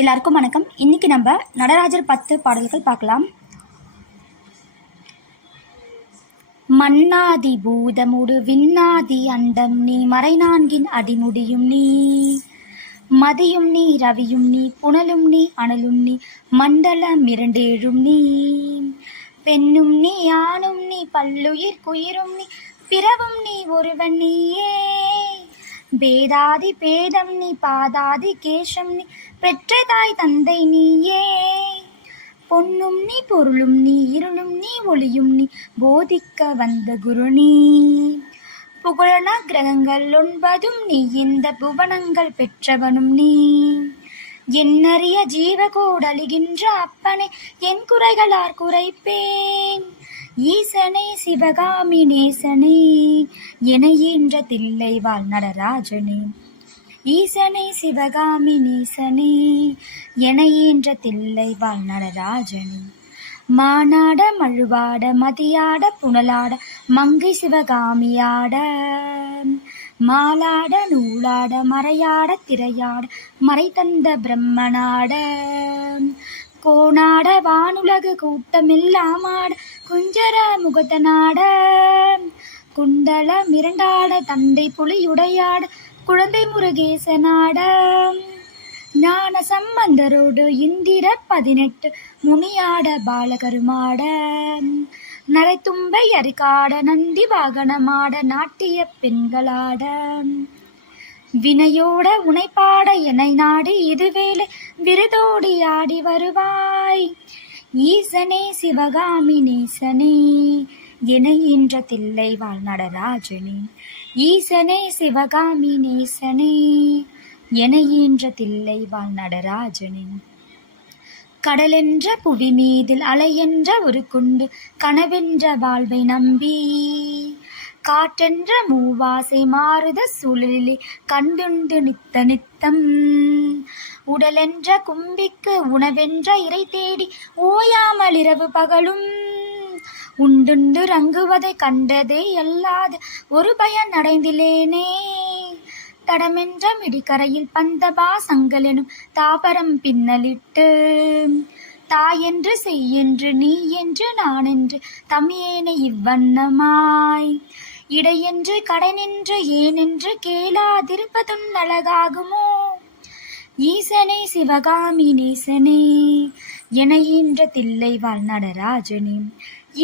எல்லாருக்கும் வணக்கம். இன்னைக்கு நம்ம நடராஜர் 10 பாடல்கள் பார்க்கலாம். மன்னாதி பூதமுடு விண்ணாதி அண்டம் நீ, மறைநான்கின் அடிமுடியும் நீ, மதியும் நீ, ரவியும் நீ, புனலும் நீ, அனலும் நீ, மண்டலம் இரண்டேழும் நீ, பெண்ணும் நீ, ஆணும் நீ, பல்லுயிர் குயிரும் நீ, பிறவும் நீ, ஒருவன் நீயே, பேதாதி பேதம் நீ, பாதாதி கேசம் நீ, பெற்ற தாய் தந்தை நீயே, பொன்னும் நீ, பொருளும் நீ, இருளும் நீ, ஒளியும் நீ, போதிக்க வந்த குரு நீ, புகழன கிரகங்கள் 9 நீ, இந்த புவனங்கள் பெற்றவனும் நீ, என்னறிய ஜீவகோடழிகின்ற அப்பனே, என் குறைகளார் குறைப்பேன், ஈசனே சிவகாமி நேசனே, என ஈன்ற தில்லை வாழ் நடராஜனே, ஈசனே சிவகாமி நேசனே, என ஈன்ற தில்லை வாழ் நடராஜனே, மானாட மழுவாட மதியாட புனலாட மங்கை சிவகாமியாட, மாலாட நூலாட மறையாட திரையாட மறை தந்த பிரம்மனாட, கோனாட வானுலகு கூட்டமெல்லாமாட குஞ்சர முகத்தனாட, குண்டல மிரண்டாட தண்டை புலியுடையாட குழந்தை முருகேசனாட, ஞான சம்பந்தரோடு இந்திர 18 முனியாட பாலகருமாட, நரைத்தும்பை அரிக்காட நந்தி வாகனமாட நாட்டிய பெண்களாட, வினையோட உனைப்பாட என்னை நாடி இதுவேளை விருதோடி ஆடி வருவாய், ஈசனே சிவகாமி நேசனே, என ஈன்ற தில்லை வாழ் நடராஜனே, ஈசனே சிவகாமி நேசனே, என ஈன்ற தில்லை வாழ் நடராஜனே, கடலென்ற புவி மீதில் அலையென்ற ஒரு குண்டு கனவென்ற வாழ்வை நம்பி, காற்றென்ற மூவாசை மாறுத சூழலிலே கண்டுண்டு நித்த நித்தம், உடலென்ற கும்பிக்கு உணவென்ற இறை தேடி ஓயாமல் இரவு பகலும், உண்டுண்டு ரங்குவதை கண்டதே அல்லாது ஒரு பயன் அடைந்திலேனே, தடமென்ற மிடிக்கரையில் பந்தபா சங்கலெனும் தாபரம் பின்னலிட்டு, தாயென்று செய்யென்று நீ என்று நான் என்று தமியேனை இவ்வண்ணமாய், இடையென்று கடைநின்று ஏனென்று கேளாதிருப்பதும் அழகாகுமோ, ஈசனே சிவகாமி நேசனே, என ஈன்ற தில்லை வாழ் நடராஜனே,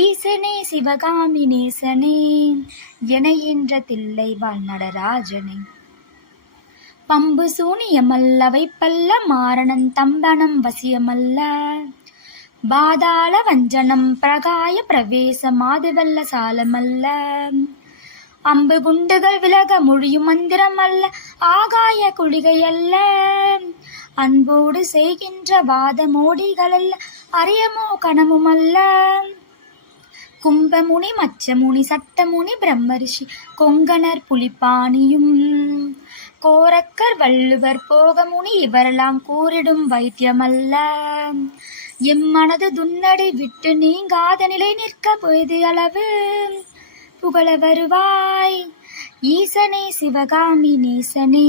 ஈசனே சிவகாமி நேசனே, என ஈன்ற தில்லை வாழ் நடராஜனே, பம்பு சூனியமல்ல வைப்பல்ல மாரணன் தம்பனம் வசியமல்ல, பாதாள வஞ்சனம் பிரகாய பிரவேச மாதுவல்ல சாலமல்ல, அம்பு குண்டுகள் விலக மொழியும் மந்திரம் அல்ல ஆகாய குளிகையல்ல, அன்போடு செய்கின்ற வாதமோடிகளல்ல அரியமோ கணமுமல்ல, கும்பமுனி மச்சமுனி சட்டமுனி பிரம்மரிஷி கொங்கணர் புலிப்பாணியும், கோரக்கர் வள்ளுவர் போகமுனி இவரெல்லாம் கூறிடும் வைத்தியமல்ல, எம்மனது துன்னடி விட்டு நீங்காத நிலை நிற்க பொய்து அளவு புகழ வருவாய், ஈசனே சிவகாமி நேசனே,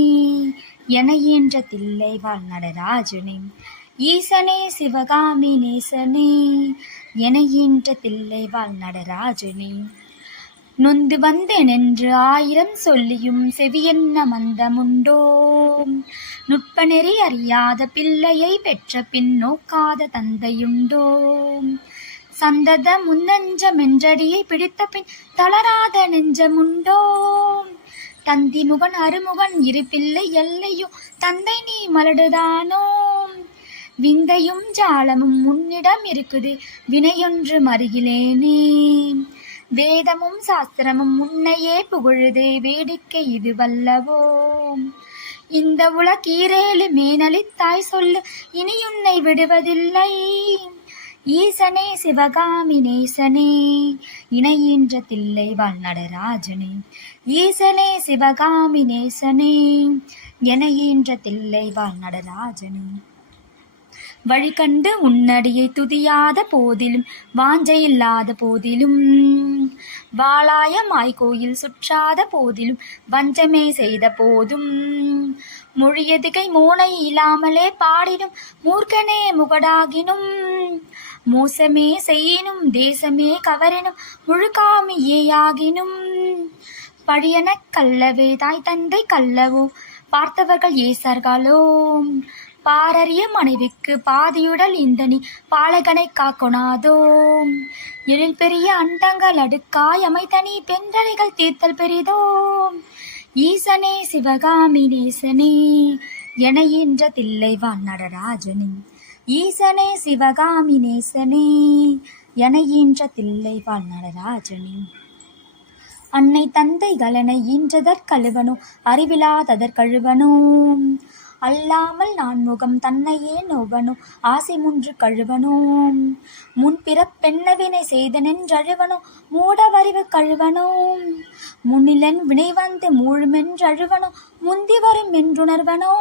என ஈன்ற தில்லை வாழ் நடராஜனே, ஈசனே சிவகாமி நேசனே, என ஈன்ற தில்லை வாழ் நடராஜனே, நொந்து வந்தேனென்று 1000 சொல்லியும் செவியென்ன மந்தமுண்டோ, நுட்ப நெறி அறியாத பிள்ளையை பெற்ற பின் நோக்காத தந்தையுண்டோ, சந்தத முன்னெஞ்சமென்றடியை பிடித்த பின் தளராத நெஞ்சமுண்டோ, தந்தி முகன் அருமுகன் இரு பிள்ளை எல்லையோ தந்தை நீ மலடுதானோ, விந்தையும் ஜாலமும் முன்னிடம் இருக்குது வினையொன்று மருகிலேனே, வேதமும் சாஸ்திரமும் உன்னையே புகழுதே வேடிக்கை இது வல்லவோ, இந்த உலகீரேழு மேனலித்தாய் சொல்லு இனியுன்னை விடுவதில்லை, ஈசனே சிவகாமி நேசனே, இணை ஈன்ற தில்லை வாழ் நடராஜனே, ஈசனே சிவகாமி நேசனே, என ஈன்ற தில்லை வாழ் நடராஜனே, வழிகண்டு உன்னடியை துதியாத போதிலும் வாஞ்சையில்லாத போதிலும் வாளாயமாய் கோயில் சுற்றாத போதிலும் வஞ்சமே செய்த போதும் மொழியதுகை மோனை இல்லாமலே பாடினும் மூர்க்கனே முகடாகினும் மோசமே செய்யினும் தேசமே கவரினும் முழுக்காமியேயாகினும் பழியனக் கல்லவே தாய் தந்தை கல்லவோ பார்த்தவர்கள் ஏசர்களோ பாரறிய மனைவிக்கு பாதியுடல் இந்தனி பாலகனை காக்கொணாதோ எழில் பெரிய அண்டங்கள் அடுக்காய் அமைத்தனி பெண்தலைகள் தீர்த்தல் பெரிதோ ஈசனே சிவகாமி நேசனே என ஈன்ற தில்லைவாழ் நடராஜனே ஈசனே சிவகாமி நேசனே என ஈன்ற தில்லைவாழ் நடராஜனே அன்னை தந்தைகளனை ஈன்றதற்கழுவனோ அறிவிலாததற்கழுவனோ அல்லாமல் நான் முகம் தன்னையே நோவனோ ஆசை முன்று கழுவனோ முன்பிறப்பென்னவினை செய்தனென்றழுவனோ மூடவறிவு கழுவனோ முன்னிலன் வினை வந்து மூழுமென்றழுவனோ முந்தி வரும் என்றுணர்வனோ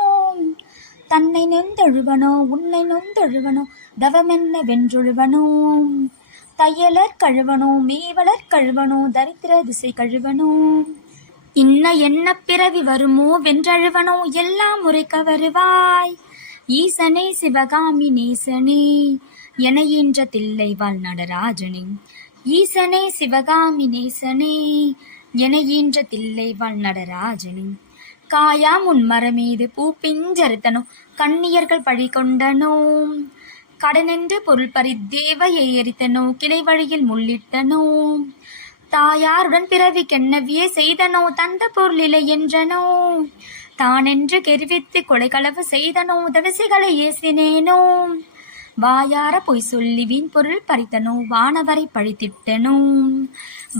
தன்னை நொந்தழுவனோ உன்னை நொந்தழுவனோ தவமென்ன வென்றொழுவனோ தையலர் கழுவனோ மேவலர் கழுவனோ தரித்திர திசை கழுவனோ இன்ன என்ன பிறவி வருமோ வென்றழுவனோ எல்லாம் முறைக்க வருவாய் ஈசனே சிவகாமி நேசனே என ஈன்ற தில்லைவாழ் நடராஜனே ஈசனே சிவகாமி நேசனே என ஈன்ற தில்லைவாழ் நடராஜனே காயா முன்மரமீது பூ பிஞ்சறுத்தனோ கண்ணியர்கள் பழி கொண்டனோ கடனென்று பொருள் பறித்தேவையை எரித்தனோ கிளை வழியில் முள்ளிட்டனோ தாயாருடன் பிறவி கென்னவியே செய்தனோ தந்த பொருளில்லை என்றனோ தானென்று கெரிவித்து கொலைகளவு செய்தனோ தவசிகளை ஏசினேனோ வாயார பொய் சொல்லி வீண் பொருள் பறித்தனோ வானவரை பழித்திட்டனோ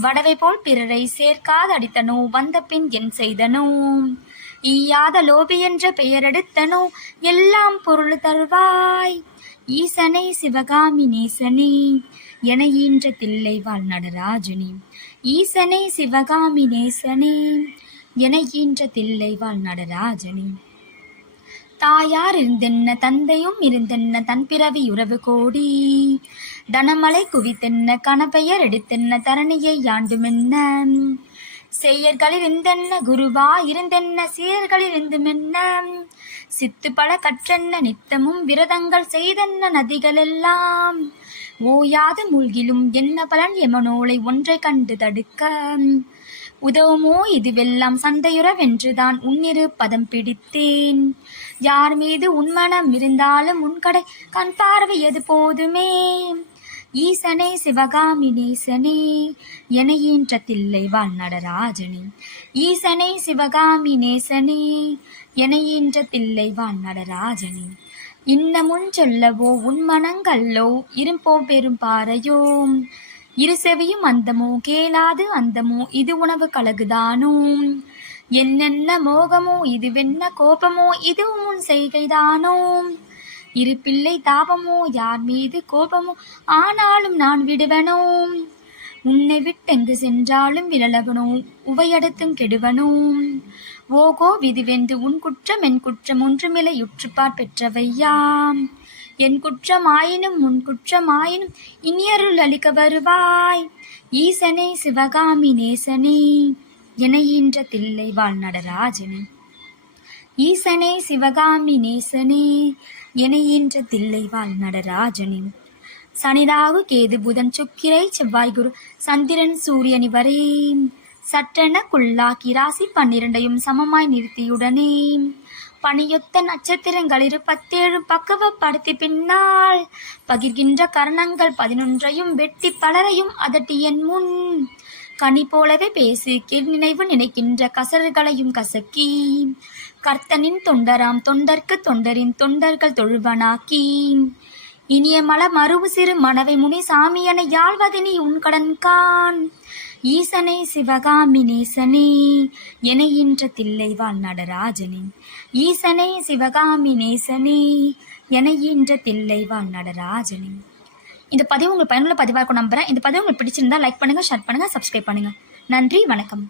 வடவை போல் பிறரை சேர்க்காத அடித்தனோ வந்த பின் என் செய்தனோ ஈயாத லோபி என்ற பெயரெடுத்தனோ எல்லாம் பொருள் தருவாய் ஈசனே சிவகாமி நேசனே என ஈன்ற தில்லைவாழ் நடராஜனே ஈசனே சிவகாமி நேசனே என ஈன்ற தில்லைவாழ் நடராஜனே தாயார் இருந்தென்ன தந்தையும் இருந்தென்ன தன் பிறவி உறவு கோடி தனமலை குவித்தென்ன கணப்பெயர் எடுத்தென்ன தரணியை யாண்டுமென்ன செய்யர்களில் இருந்தென்ன குருவா இருந்தென்ன சீரர்களில் இருந்துமென்ன சித்து பல கற்றென்ன நித்தமும் விரதங்கள் செய்தென்ன நதிகளெல்லாம் ஓயாது மூழ்கிலும் என்ன பலன் எமனோளை ஒன்றை கண்டு தடுக்க உதவுமோ இதுவெல்லாம் சந்தையுற வென்றுதான் உன்னிரு பதம் பிடித்தேன் யார் மீது உன்மனம் இருந்தாலும் உன்கடை கண் பார்வை எது போதுமே ஈசனே சிவகாமி நேசனே என ஈன்ற தில்லைவாழ் நடராஜனே ஈசனே சிவகாமி நேசனே என ஈன்ற தில்லைவாழ் நடராஜனே இன்னமுன் சொல்லவோ உன் மனங்கல்லோ இரும்போ பெரும் பாறையோ இரு செவியும் அந்தமோ கேளாது அந்தமோ இது உணவு கலகுதானோ என்னென்ன மோகமோ இதுவென்ன கோபமோ இதுவும் உன் செய்கைதானோ இரு பிள்ளை தாபமோ யார் மீது கோபமோ ஆனாலும் நான் விடுவனோ உன்னை விட்டெங்கு சென்றாலும் விரலவனோ உவையடுத்தும் கெடுவனோ ஓகோ விதிவென்று உன் குற்றம் என் குற்றம் ஒன்றுமில்லை உற்றுப்பார் பெற்றவையாம் என் குற்றமாயினும் உன் குற்றமாயினும் இனியருள் அளிக்க வருவாய் ஈசனே சிவகாமி நேசனே என ஈன்ற தில்லைவாழ் நடராஜனே ஈசனே சிவகாமி நேசனே என ஈன்ற தில்லைவாழ் நடராஜனே சனிராகு கேது புதன் சுக்கிரை செவ்வாய் குரு சந்திரன் சூரியன் இவரே சற்றென குள்ளாக்கி ராசி 12 சமமாய் நிறுத்தியுடனே பணியொத்த நட்சத்திரங்களிரு 17 பக்குவப்படுத்தி பின்னால் பகிர்கின்ற கரணங்கள் 11 வெட்டி பலரையும் அதட்டி என் முன் கனி போலவே பேசி நினைவு நினைக்கின்ற கசர்களையும் கசக்கி கர்த்தனின் தொண்டராம் தொண்டர்க்கு தொண்டரின் தொண்டர்கள் தொழுவனாக்கி இனிய மல மறுவு சிறு மணவை முனி சாமியனை யாழ்வதினி உன்கடன் கான் ஈசனே சிவகாமி நேசனே என ஈன்ற தில்லைவாழ் நடராஜனே ஈசனே சிவகாமி நேசனே என ஈன்ற தில்லைவாழ் நடராஜனே. இந்த பதிவு உங்களுக்கு பயனுள்ள பதிவாக இருக்கும் நம்புறேன். இந்த பதிவு உங்களுக்கு பிடிச்சிருந்தா லைக் பண்ணுங்க, ஷேர் பண்ணுங்க, சப்ஸ்கிரைப் பண்ணுங்க. நன்றி, வணக்கம்.